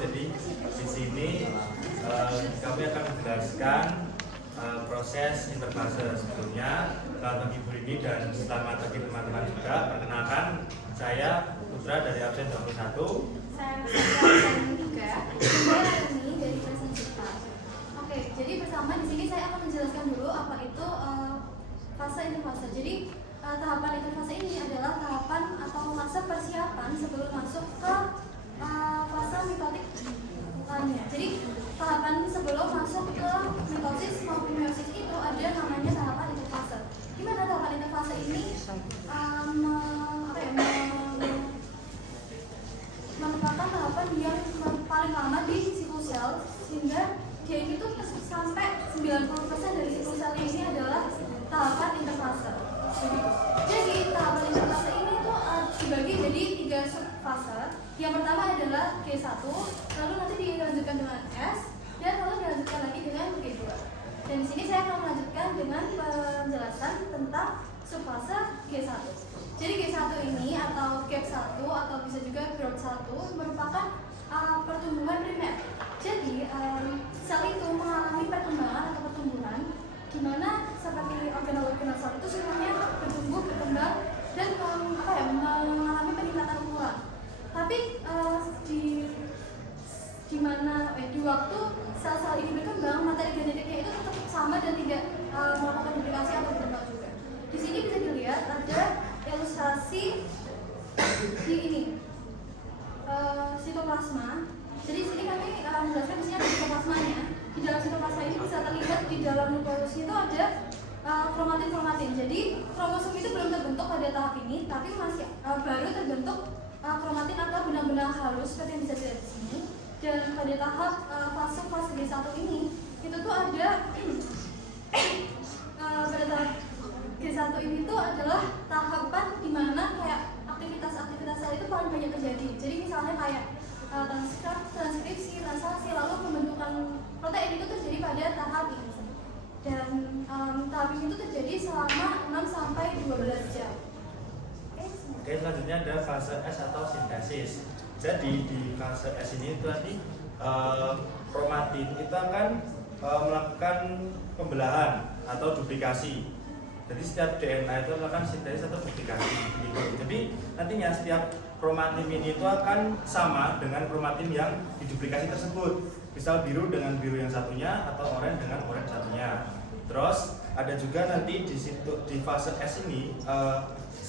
Jadi di sini kami akan menjelaskan proses interfase sebelumnya. Selamat pagi Bu Rini dan selamat pagi teman-teman juga. Perkenalkan, saya Putra dari absen 21. Saya absen 3. Saya Rini dari absen Jepang. Oke, jadi pertama di sini saya akan menjelaskan dulu apa itu fase interfase. Jadi tahapan interfase ini adalah tahapan atau masa persiapan sebelum masuk ke fase mitotik lainnya. Jadi tahapan sebelum masuk ke mitosis maupun meiosis itu ada namanya tahapan interfase. Gimana tahapan interfase ini merupakan tahapan yang paling lama di siklus sel, sehingga dia itu sampai 90% dari siklus selnya ini adalah tahapan interfase. Jadi tahapan interfase ini tuh dibagi jadi 3 subfase. Yang pertama adalah G1, lalu nanti dilanjutkan dengan S, dan lalu dilanjutkan lagi dengan G2. Dan di sini saya akan melanjutkan dengan penjelasan tentang subfase G1. Jadi G1 ini atau gap 1 atau bisa juga growth 1 merupakan pertumbuhan primer. Jadi sel itu mengalami perkembangan atau pertumbuhan di mana seperti organel-organel sel itu semuanya bertumbuh, berkembang dan mengalami peningkatan ukuran. Tapi di waktu sel-sel ini berkembang, materi genetiknya itu tetap sama dan tidak melakukan duplikasi atau berkembang juga. Di sini bisa dilihat ada ilustrasi di ini sitoplasma. Jadi di sini kami menjelaskan di sini ada sitoplasmanya. Di dalam sitoplasma ini bisa terlihat di dalam nukleus itu ada kromatin. Jadi kromosom itu belum terbentuk pada tahap ini, tapi masih baru terbentuk kromatin atau benang-benang halus seperti yang bisa dilihat di sini. Dan pada tahap fase G1 ini itu tuh ada pada tahap G1 ini tuh adalah tahapan di mana kayak aktivitas sel itu paling banyak terjadi. Jadi misalnya kayak transkripsi, translasi, lalu pembentukan protein itu terjadi pada tahap ini. Dan tahap ini itu terjadi selama 6 sampai 12 jam. Oke, selanjutnya ada fase S atau sintesis. Jadi di fase S ini tadi kromatin itu akan melakukan pembelahan atau duplikasi. Jadi setiap DNA itu melakukan sintesis atau duplikasi. Jadi nantinya setiap kromatin ini itu akan sama dengan kromatin yang diduplikasi tersebut. Misal biru dengan biru yang satunya atau oranye dengan oranye satunya. Terus ada juga nanti di fase S ini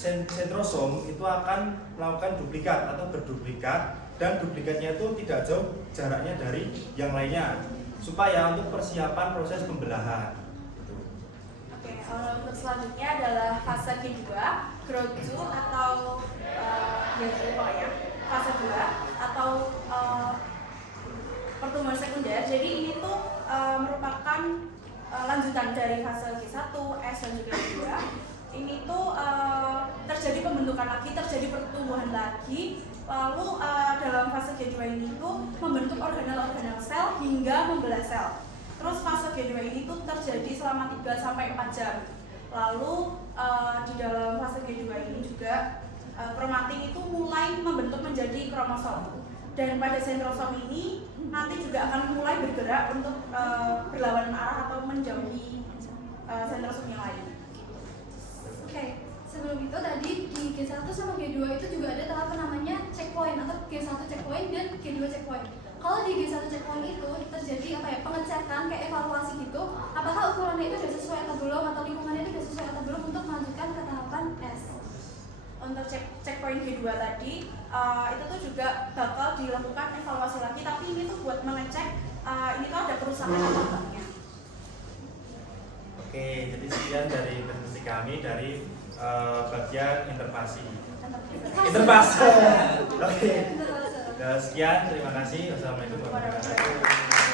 sentrosom itu akan melakukan duplikat atau berduplikat, dan duplikatnya itu tidak jauh jaraknya dari yang lainnya supaya untuk persiapan proses pembelahan. Oke, untuk selanjutnya adalah fase G2, growth 2 atau fase 2 atau pertumbuhan sekunder. Jadi ini tuh merupakan lanjutan dari fase G1, S dan juga G2. Ini tuh terjadi pembentukan lagi, terjadi pertumbuhan lagi. Lalu dalam fase G2 ini tuh membentuk organel-organel sel hingga membelah sel. Terus fase G2 ini tuh terjadi selama 3-4 jam. Lalu di dalam fase G2 ini juga kromatin itu mulai membentuk menjadi kromosom. Dan pada sentrosom ini nanti juga akan mulai bergerak untuk berlawanan arah atau menjauhi sentrosom yang lain. Oke, sebelum itu tadi di G1 sama G2 itu juga ada tahapan namanya checkpoint atau G1 checkpoint dan G2 checkpoint. Kalau di G1 checkpoint itu terjadi pengecekan kayak evaluasi gitu, apakah ukurannya itu sudah sesuai atau belum, atau lingkungannya itu sudah sesuai atau belum untuk melanjutkan ke tahapan S. Untuk checkpoint G2 tadi itu tuh juga bakal dilakukan evaluasi lagi, tapi ini tuh buat mengecek ini tuh ada kerusakan atau enggaknya. Oke, jadi sekian dari presentasi kami dari bagian interfase. Oke. Sekian, terima kasih. Wassalamualaikum warahmatullahi wabarakatuh.